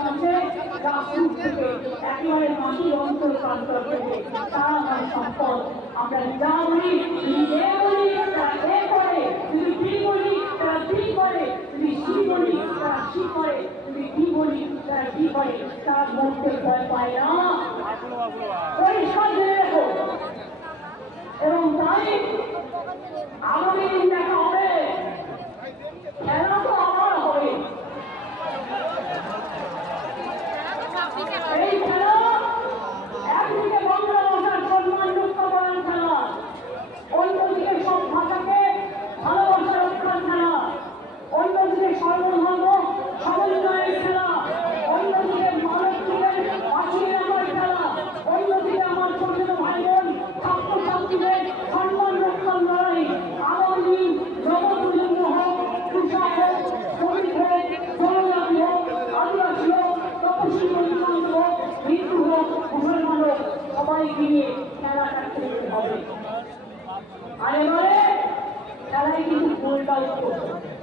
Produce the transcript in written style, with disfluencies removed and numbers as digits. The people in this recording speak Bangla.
মাঝে রাজপুত থেকে একেবারে মাটির অন্তর প্রান্তর থেকে তারা আমার সম্পদ। আমরা যা বলি এ বলি তারা এ করে, যদি বি বলি তারা বি করে, যদি সি বলি তারা সি করে, যদি ডি বলি তারা ডি করে। তারা মরতে ভয় পায় না, পরিষ্কার জেনে রেখো। এবং তাই আগামী দিন দেখা হবে, খেলা তো আবার হবে। এই খেলা একদিকে বাংলা ভাষার সম্মান রক্ষা করার খেলা, অন্যদিকে সব ভাষাকে ভালোবাসা রক্ষার খেলা, অন্যদিকে সর্বধর্ম সমন্বয়ের খেলা, অন্যদিকে মানবীদের বাঁচিয়ে রাখার খেলা, অন্যদিকে আমার ছোট ছোট ভাই বোন ছাত্রছাত্রীদের সম্মান রক্ষার লড়াই। আগামী দিন নবপ্রজন্ম হোক, কৃষক হোক, শ্রমিক হোক, জনজাতি হোক, আদিবাসী হোক, তপশিলি অধিকাংশ হোক, হিন্দু হোক, মুসলমান হোক, সবাইকে নিয়ে খেলাটা খেলতে হবে। আর এবারে খেলায় কিন্তু গোলটাও করতে হবে।